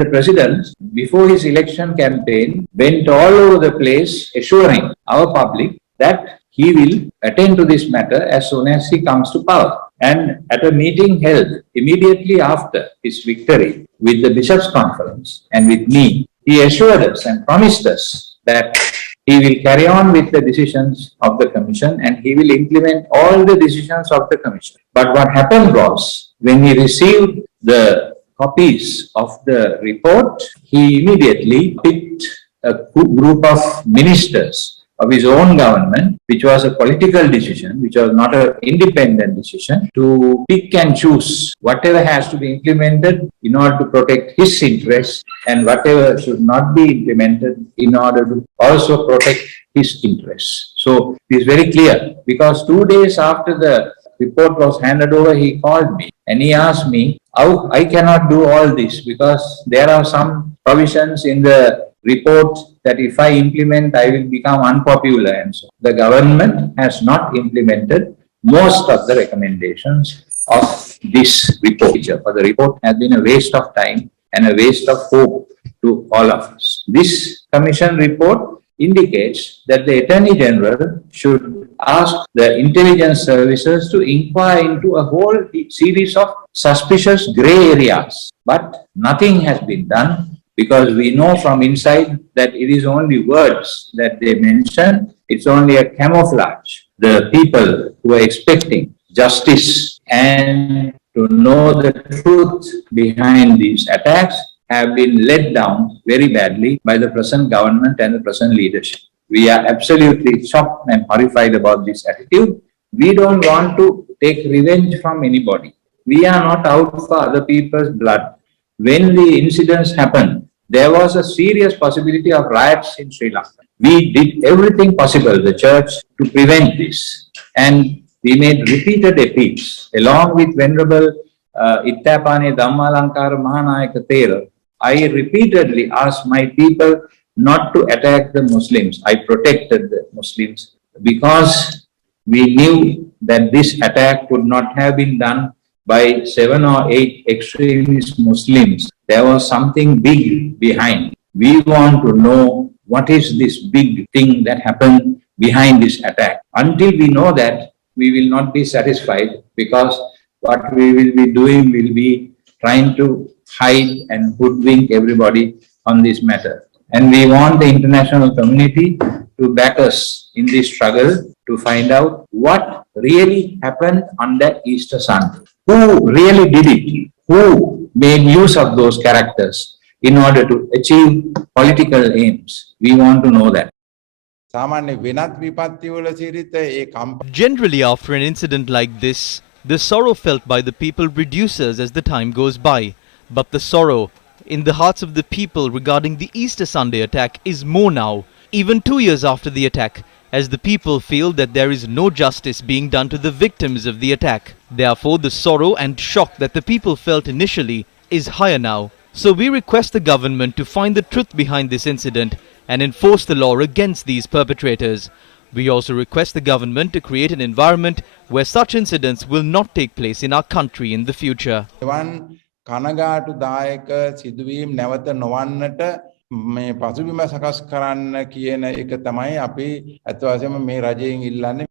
The president, before his election campaign, went all over the place assuring our public that he will attend to this matter as soon as he comes to power. And at a meeting held immediately after his victory with the Bishops' Conference and with me, he assured us and promised us that he will carry on with the decisions of the Commission and he will implement all the decisions of the Commission. But what happened was, when he received the copies of the report, he immediately picked a group of ministers of his own government, which was a political decision, which was not an independent decision, to pick and choose whatever has to be implemented in order to protect his interests and whatever should not be implemented in order to also protect his interests. So it is very clear, because 2 days after the report was handed over, he called me and he asked me how I cannot do all this, because there are some provisions in the report that if I implement, I will become unpopular and so. The government has not implemented most of the recommendations of this report. For the report has been a waste of time and a waste of hope to all of us. This commission report indicates that the Attorney General should ask the intelligence services to inquire into a whole series of suspicious grey areas. But nothing has been done, because we know from inside that it is only words that they mention. It's only a camouflage. The people who are expecting justice and to know the truth behind these attacks have been let down very badly by the present government and the present leadership. We are absolutely shocked and horrified about this attitude. We don't want to take revenge from anybody. We are not out for other people's blood. When the incidents happened, there was a serious possibility of riots in Sri Lanka. We did everything possible, the church, to prevent this. And we made repeated appeals. Along with Venerable Ittapane Dhammalankara Mahanayaka Thera, I repeatedly asked my people not to attack the Muslims. I protected the Muslims because we knew that this attack could not have been done by 7 or 8 extremist Muslims. There was something big behind. We want to know what is this big thing that happened behind this attack. Until we know that, we will not be satisfied, because what we will be doing will be trying to hide and hoodwink everybody on this matter. And we want the international community to back us in this struggle to find out what really happened on that Easter Sunday. Who really did it? Who made use of those characters in order to achieve political aims? We want to know that. Generally, after an incident like this, the sorrow felt by the people reduces as the time goes by. But the sorrow in the hearts of the people regarding the Easter Sunday attack is more now, even 2 years after the attack, as the people feel that there is no justice being done to the victims of the attack. Therefore, the sorrow and shock that the people felt initially is higher now. So we request the government to find the truth behind this incident and enforce the law against these perpetrators. We also request the government to create an environment where such incidents will not take place in our country in the future. කනගාටුදායක සිදුවීම් නැවත නොවන්නට මේ පසුබිම සකස් කරන්න කියන එක තමයි අපි අත් වශයෙන්ම මේ රජයෙන් ඉල්ලන්නේ.